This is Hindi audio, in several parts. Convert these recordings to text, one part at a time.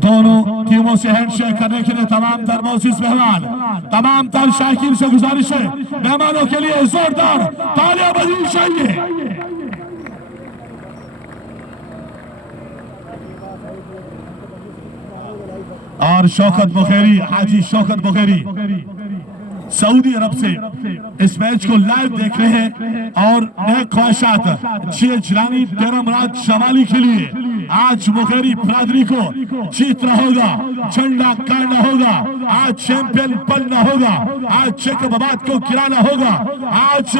दोनों टीमों से हैंडशेक करने के लिए तमाम तर मोअज़्ज़िज़ मेहमान, तमाम तर शायकीन से गुजारिश है, मेहमानों के लिए जोरदार तालियां बजनी चाहिए। और शौकत बुखैरी, हाजी शौकत बुखैरी सऊदी अरब से इस मैच को लाइव देख रहे हैं और नए ख्वाहिशात जिलानी तेरमराज शमाली के लिए आज बुखैरी बिरादरी को जीतना होगा, झंडा गाड़ना होगा, आज चैंपियन बनना होगा, आज जैकबाबाद को गिराना होगा, आज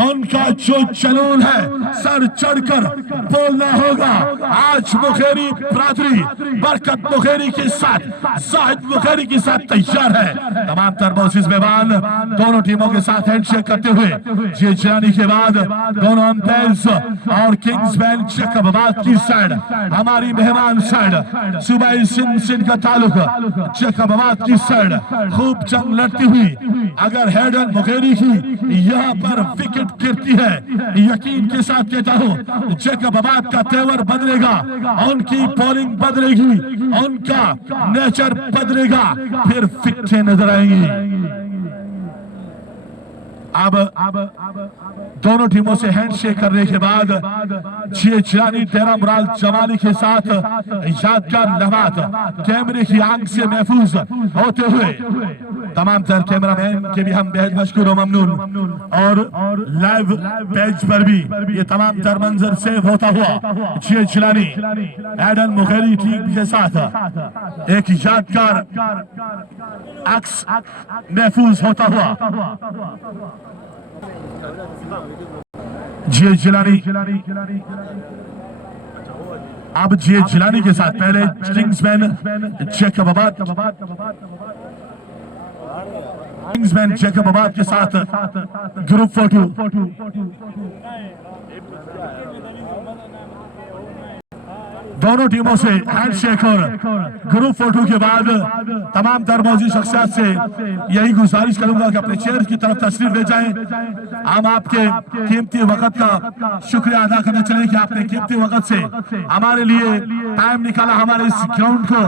उनका जो जुनून है सर चढ़कर बोलना होगा। आज बुखैरी बिरादरी बरकत बुखैरी के साथ, जाहिद बुखैरी के साथ तैयार है। तमाम तर मोअज़्ज़िज़ मेहमान दोनों टीमों के साथ हैंडशेक करते हुए ये जिलानी के बाद दोनों अंपायर्स और किंग्समैन जैकबाबाद की साइड, हमारी मेहमान साइड सूबाई सिंध का ताल्लुक जैकबाबाद की साइड खूब जंग लड़ती हुई, अगर हैदर बुखैरी की यहाँ पर विकेट गिरती है, यकीन के साथ कहता हूँ जैकबाबाद का तेवर बदलेगा, उनकी बॉलिंग बदलेगी, उनका नेचर बदलेगा, फिर विकेटें नजर आएंगी। अब दोनों टीमों से हैंडशेक करने के बाद जिलानी तेरमराज शमाली के साथ यादगार लम्हात कैमरे की आंख से महफूज होते हुए तमाम तर कैमरामैन के भी हम बेहद मशकूर और ममनून, और लाइव पेज पर भी ये तमाम तर मंजर सेव होता हुआ जिलानी एडन बुखैरी टीम के साथ एक यादगार अक्स महफूज होता हुआ जिलानी अब जिलानी के साथ पहले किंग्समैन जैकबाबाद के साथ ग्रुप फोटो, दोनों टीमों से हैंडशेक और ग्रुप फोटो के बाद तमाम तर मौजूद शख्सियत से यही गुजारिश करूंगा कि अपने चेयर की तरफ तशरीफ ले जाएं। हम आपके कीमती वक्त का शुक्रिया अदा करना चले कि आपने कीमती वक्त से हमारे लिए टाइम निकाला, हमारे इस ग्राउंड को,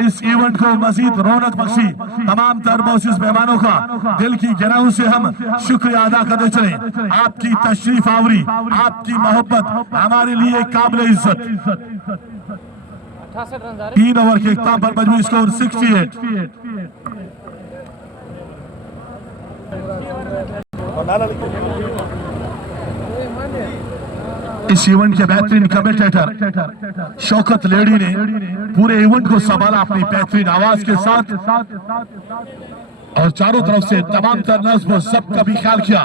इस इवेंट को मजीद रौनक बख्शी। तमाम तर मौजूद मेहमानों का दिल की गहराइयों से हम शुक्रिया अदा करते चले। आपकी तशरीफ आवरी, आपकी मोहब्बत हमारे लिए काबिल इज्जत। 3 ओवर के इख्तिताम पर मजमूई स्कोर 68। इस इवेंट के बेहतरीन कमेंटेटर शौकत लेडी ने पूरे इवेंट को संभाला अपनी बेहतरीन आवाज के साथ और चारों तरफ से तमाम तर नज़्म सबका भी ख्याल किया,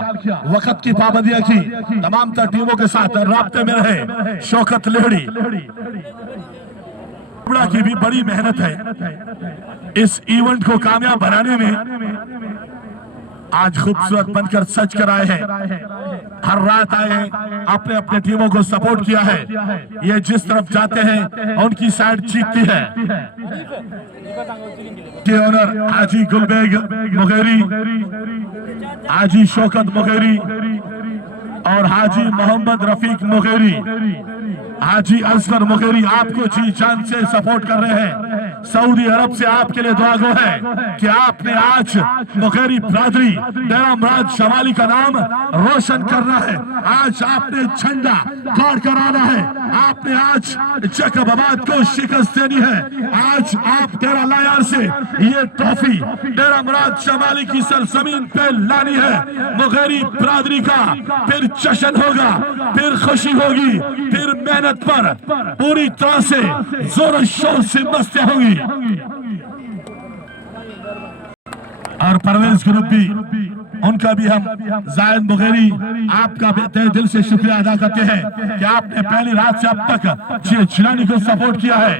वक्त की पाबंदियां की, तमाम तर टीमों के साथ राब्ते में रहे। शौकत लेडी की भी बड़ी मेहनत है इस इवेंट को कामयाब बनाने में। आज खूबसूरत बनकर सच कर आए हैं, हर रात आए हैं, अपने अपने टीमों को सपोर्ट किया है। ये जिस तरफ जाते हैं उनकी साइड जीतती है। के ओनर हाजी गुलबेग बुखैरी, हाजी शौकत बुखैरी और हाजी मोहम्मद रफीक बुखैरी, हाजी असगर बुखैरी आपको जी जान से सपोर्ट कर रहे हैं। सऊदी अरब से आपके लिए दुआ गो है कि आपने आज बुखैरी बिरादरी तेरमराज शमाली का नाम रोशन करना है। आज आपने झंडा गाड़ कर आना है, आपने आज जैकबाबाद को शिकस्त देनी है। आज आप तेरा लायार से ये ट्रॉफी तेरमराज शमाली की सरजमीन पे लानी है। बुखैरी बिरादरी का फिर जश्न होगा, फिर खुशी होगी, फिर मेहनत पर पूरी तरह से जोर शोर से मस्तियां होंगी। और परवेज ग्रुप भी, उनका भी हम जायद बुखैरी आपका तहे दिल से शुक्रिया अदा करते हैं कि आपने पहली रात से अब तक जिलानी को सपोर्ट किया है।